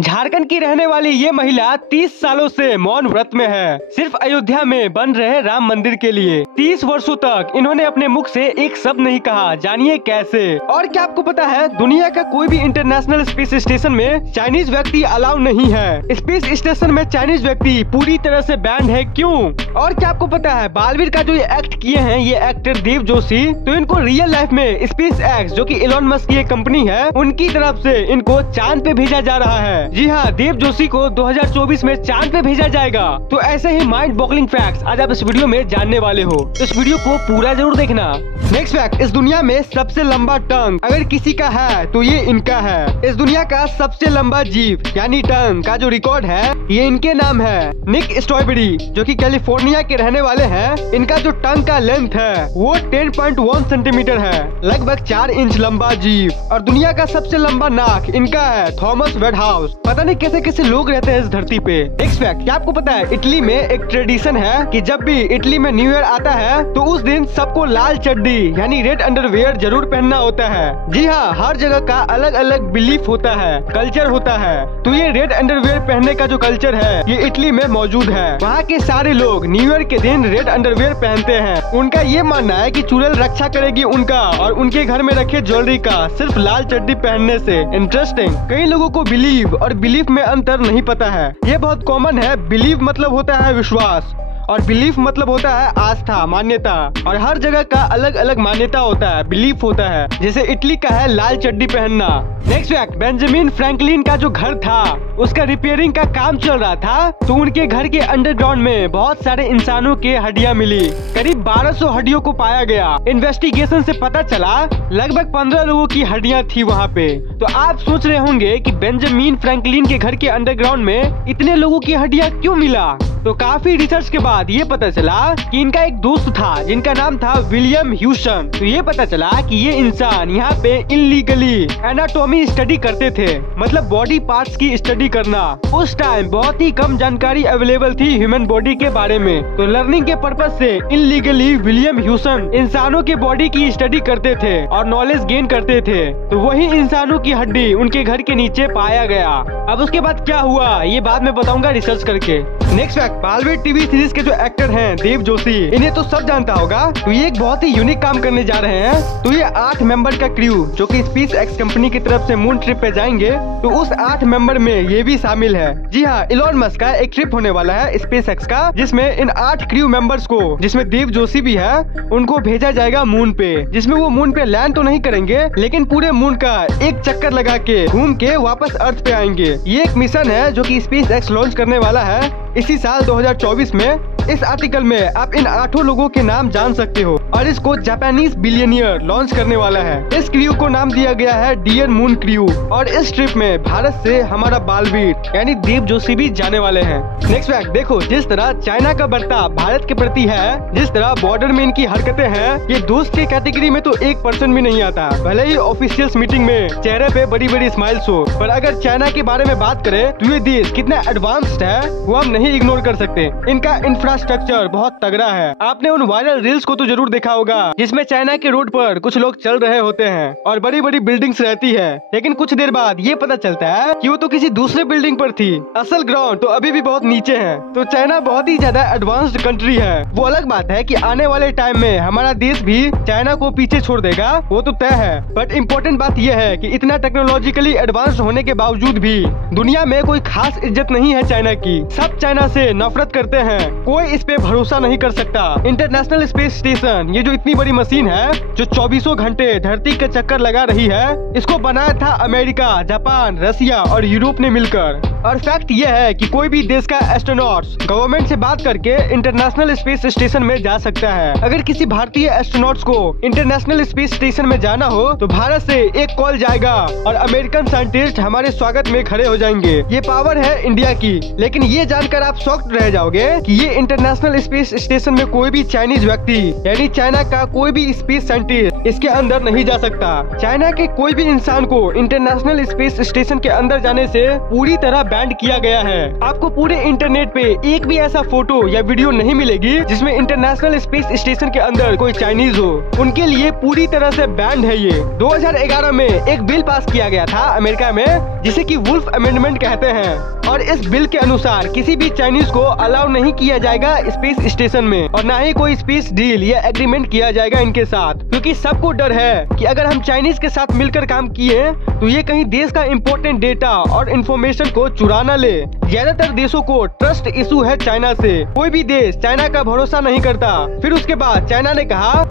झारखंड की रहने वाली ये महिला 30 सालों से मौन व्रत में है, सिर्फ अयोध्या में बन रहे राम मंदिर के लिए। 30 वर्षों तक इन्होंने अपने मुख से एक शब्द नहीं कहा, जानिए कैसे। और क्या आपको पता है, दुनिया का कोई भी इंटरनेशनल स्पेस स्टेशन में चाइनीज व्यक्ति अलाउ नहीं है। स्पेस स्टेशन में चाइनीज व्यक्ति पूरी तरह से बैन है। क्यों? और क्या आपको पता है, बालवीर का जो ये एक्ट किए हैं ये एक्टर देव जोशी, तो इनको रियल लाइफ में स्पेस एक्स जो कि इलॉन मस्क की एक कंपनी है, उनकी तरफ से इनको चांद पे भेजा जा रहा है। जी हाँ, देव जोशी को 2024 में चांद पे भेजा जाएगा। तो ऐसे ही माइंड बॉगलिंग फैक्ट्स आज आप इस वीडियो में जानने वाले हो, तो इस वीडियो को पूरा जरूर देखना। नेक्स्ट फैक्ट, इस दुनिया में सबसे लंबा टंग अगर किसी का है तो ये इनका है। इस दुनिया का सबसे लंबा जीव यानी टंग का जो रिकॉर्ड है ये इनके नाम है। निक स्ट्रॉबेरी जो कि कैलिफोर्निया के रहने वाले हैं, इनका जो टंग का लेंथ है वो 10.1 सेंटीमीटर है, लगभग 4 इंच लंबा जीव। और दुनिया का सबसे लंबा नाक इनका है थॉमस वेडहाउस। पता नहीं कैसे कैसे लोग रहते हैं इस धरती पे। नेक्स्ट फैक्ट, क्या आपको पता है, इटली में एक ट्रेडिशन है कि जब भी इटली में न्यू ईयर आता है तो उस दिन सबको लाल चड्डी यानी रेड अंडरवियर जरूर पहनना होता है। जी हाँ, हर जगह का अलग अलग बिलीफ होता है, कल्चर होता है। तो ये रेड अंडरवियर पहनने का जो कल्चर है ये इटली में मौजूद है। वहाँ के सारे लोग न्यू ईयर के दिन रेड अंडरवियर पहनते हैं। उनका ये मानना है कि चुड़ैल रक्षा करेगी उनका और उनके घर में रखे ज्वेलरी का सिर्फ लाल चड्डी पहनने से। इंटरेस्टिंग। कई लोगों को बिलीव और बिलीफ में अंतर नहीं पता है। ये बहुत कॉमन है। बिलीव मतलब होता है विश्वास और बिलीफ मतलब होता है आस्था, मान्यता। और हर जगह का अलग अलग मान्यता होता है, बिलीफ होता है। जैसे इटली का है लाल चड्डी पहनना। नेक्स्ट फैक्ट, बेंजामिन फ्रैंकलिन का जो घर था उसका रिपेयरिंग का काम चल रहा था, तो उनके घर के अंडरग्राउंड में बहुत सारे इंसानों के हड्डियां मिली। करीब 1200 हड्डियों को पाया गया। इन्वेस्टिगेशन से पता चला लगभग 15 लोगों की हड्डियां थी वहाँ पे। तो आप सोच रहे होंगे कि बेंजामिन फ्रैंकलिन के घर के अंडरग्राउंड में इतने लोगों की हड्डियां क्यों मिला? तो काफी रिसर्च के बाद ये पता चला कि इनका एक दोस्त था जिनका नाम था विलियम ह्यूसन। तो ये पता चला कि ये इंसान यहाँ पे इनलीगली एनाटॉमी स्टडी करते थे, मतलब बॉडी पार्ट्स की स्टडी करना। उस टाइम बहुत ही कम जानकारी अवेलेबल थी ह्यूमन बॉडी के बारे में। तो लर्निंग के पर्पज से इनलीगली विलियम ह्यूसन इंसानों के बॉडी की स्टडी करते थे और नॉलेज गेन करते थे। तो वही इंसानों की हड्डी उनके घर के नीचे पाया गया। अब उसके बाद क्या हुआ ये बाद में बताऊंगा रिसर्च करके। Next fact, Baalveer TV series के जो एक्टर हैं देव जोशी, इन्हें तो सब जानता होगा। तो ये एक बहुत ही यूनिक काम करने जा रहे हैं। तो ये 8 मेंबर का क्रू जो कि स्पेस एक्स कंपनी की तरफ से मून ट्रिप पे जाएंगे, तो उस 8 मेंबर में ये भी शामिल है। जी हाँ, इलॉन मस्क का एक ट्रिप होने वाला है स्पेस एक्स का, जिसमें इन 8 क्रू मेंबर्स को, जिसमें देव जोशी भी है, उनको भेजा जाएगा मून पे। जिसमें वो मून पे लैंड तो नहीं करेंगे, लेकिन पूरे मून का एक चक्कर लगा के घूम के वापस अर्थ पे आएंगे। ये एक मिशन है जो कि स्पेस एक्स लॉन्च करने वाला है इसी साल 2024 में। इस आर्टिकल में आप इन 8 लोगों के नाम जान सकते हो और इसको जापानीज बिलियनियर लॉन्च करने वाला है। इस क्रू को नाम दिया गया है डियर मून क्रू। और इस ट्रिप में भारत से हमारा बालवीर यानी देव जोशी भी जाने वाले हैं। नेक्स्ट फैक्ट, देखो जिस तरह चाइना का बर्ताव भारत के प्रति है, जिस तरह बॉर्डर में इनकी हरकतें हैं, ये दोस्त की कैटेगरी में तो 1% भी नहीं आता। भले ही ऑफिशियल मीटिंग में चेहरे पे बड़ी बड़ी स्माइल्स हो, पर अगर चाइना के बारे में बात करें तो ये देश कितना एडवांस्ड है वो हम नहीं इग्नोर कर सकते। इनका इंफ्रास्ट्रक्चर बहुत तगड़ा है। आपने उन वायरल रील्स को तो जरूर देखा होगा जिसमें चाइना के रोड पर कुछ लोग चल रहे होते हैं और बड़ी बड़ी बिल्डिंग्स रहती है, लेकिन कुछ देर बाद ये पता चलता है कि वो तो किसी दूसरे बिल्डिंग पर थी। असल ग्राउंड तो अभी भी बहुत नीचे है। तो चाइना बहुत ही ज्यादा एडवांस्ड कंट्री है। वो अलग बात है कि आने वाले टाइम में हमारा देश भी चाइना को पीछे छोड़ देगा, वो तो तय है। बट इम्पोर्टेंट बात यह है कि इतना टेक्नोलॉजिकली एडवांस्ड होने के बावजूद भी दुनिया में कोई खास इज्जत नहीं है चाइना की। सब चाइना से नफरत करते हैं, कोई इस पे भरोसा नहीं कर सकता। इंटरनेशनल स्पेस स्टेशन ये जो इतनी बड़ी मशीन है जो 24 घंटे धरती के चक्कर लगा रही है, इसको बनाया था अमेरिका, जापान, रसिया और यूरोप ने मिलकर। और फैक्ट ये है कि कोई भी देश का एस्ट्रोनॉट्स गवर्नमेंट से बात करके इंटरनेशनल स्पेस स्टेशन में जा सकता है। अगर किसी भारतीय एस्ट्रोनॉट्स को इंटरनेशनल स्पेस स्टेशन में जाना हो तो भारत से एक कॉल जाएगा और अमेरिकन साइंटिस्ट हमारे स्वागत में खड़े हो जाएंगे। ये पावर है इंडिया की। लेकिन ये जानकर आप शॉक्ड रह जाओगे कि ये इंटरनेशनल स्पेस स्टेशन में कोई भी चाइनीज व्यक्ति यानी चाइना का कोई भी स्पेस साइंटिस्ट इसके अंदर नहीं जा सकता। चाइना के कोई भी इंसान को इंटरनेशनल स्पेस स्टेशन के अंदर जाने से पूरी तरह बैंड किया गया है। आपको पूरे इंटरनेट पे एक भी ऐसा फोटो या वीडियो नहीं मिलेगी जिसमें इंटरनेशनल स्पेस स्टेशन के अंदर कोई चाइनीज हो। उनके लिए पूरी तरह से बैंड है ये। 2011 में एक बिल पास किया गया था अमेरिका में, जिसे कि वुल्फ अमेंडमेंट कहते हैं, और इस बिल के अनुसार किसी भी चाइनीज को अलाउ नहीं किया जाएगा स्पेस स्टेशन में, और न ही कोई स्पेस डील या एग्रीमेंट किया जाएगा इनके साथ, क्योंकि सबको डर है कि अगर हम चाइनीज के साथ मिलकर काम किए तो ये कहीं देश का इम्पोर्टेंट डेटा और इन्फॉर्मेशन को चुरा न ले। ज्यादातर देशों को ट्रस्ट इशू है चाइना से। कोई भी देश चाइना का भरोसा नहीं करता। फिर उसके बाद चाइना ने कहा,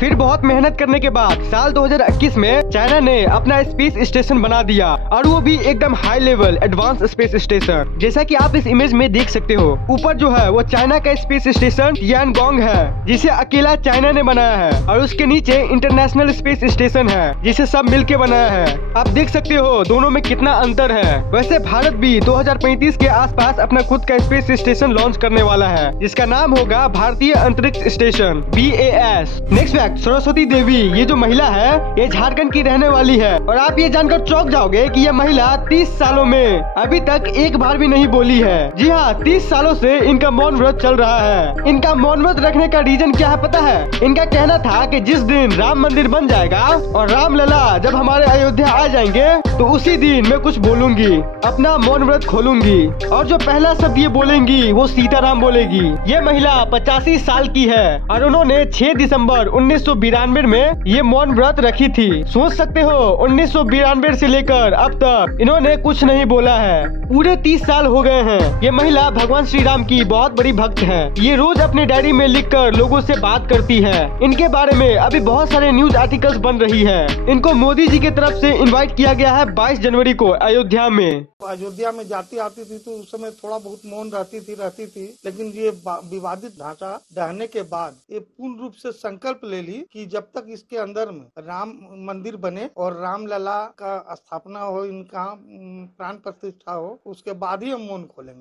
फिर बहुत मेहनत करने के बाद साल 2021 में चाइना ने अपना स्पेस स्टेशन बना दिया, और वो भी एकदम high level advance space station. जैसा कि आप इस इमेज में देख सकते हो, ऊपर जो है वो चाइना का स्पेस स्टेशन तियानगोंग है, जिसे अकेला चाइना ने बनाया है, और उसके नीचे इंटरनेशनल स्पेस स्टेशन है, जिसे सब मिलके बनाया है। आप देख सकते हो दोनों में कितना अंतर है। वैसे भारत भी 2035 के आसपास अपना खुद का स्पेस स्टेशन लॉन्च करने वाला है, जिसका नाम होगा भारतीय अंतरिक्ष station BAS। Next fact, Saraswati Devi ये जो महिला है ये झारखंड की रहने वाली है, और आप ये जानकर चौंक जाओगे कि ये महिला 30 सालों में अभी तक एक बार भी नहीं बोली है। जी हाँ, 30 सालों से इनका मौन व्रत चल रहा है। इनका मौन व्रत रखने का रीजन क्या है पता है? इनका कहना था कि जिस दिन राम मंदिर बन जाएगा और रामलला जब हमारे अयोध्या आ जाएंगे तो उसी दिन मैं कुछ बोलूंगी, अपना मौन व्रत खोलूंगी, और जो पहला शब्द ये बोलेंगी वो सीताराम बोलेगी। ये महिला 85 साल की है, और उन्होंने 6 दिसंबर 1992 में ये मौन व्रत रखी थी। सोच सकते हो 1992 से लेकर अब तक इन्होंने कुछ नहीं बोला है। पूरे 30 साल हो गए हैं। ये महिला भगवान श्री राम की बहुत बड़ी भक्त है। ये रोज अपने डायरी में लिखकर लोगों से बात करती है। इनके बारे में अभी बहुत सारे न्यूज आर्टिकल्स बन रही है। इनको मोदी जी की तरफ से इनवाइट किया गया है 22 जनवरी को अयोध्या में। अयोध्या में जाती आती थी तो उस समय थोड़ा बहुत मौन रहती थी, लेकिन ये विवादित ढांचा ढहने के बाद ये पूर्ण रूप से संकल्प ले ली कि जब तक इसके अंदर में राम मंदिर बने और रामलला का स्थापना हो, इनका प्राण प्रतिष्ठा हो, उसके बाद ही हम मौन खोलेंगे।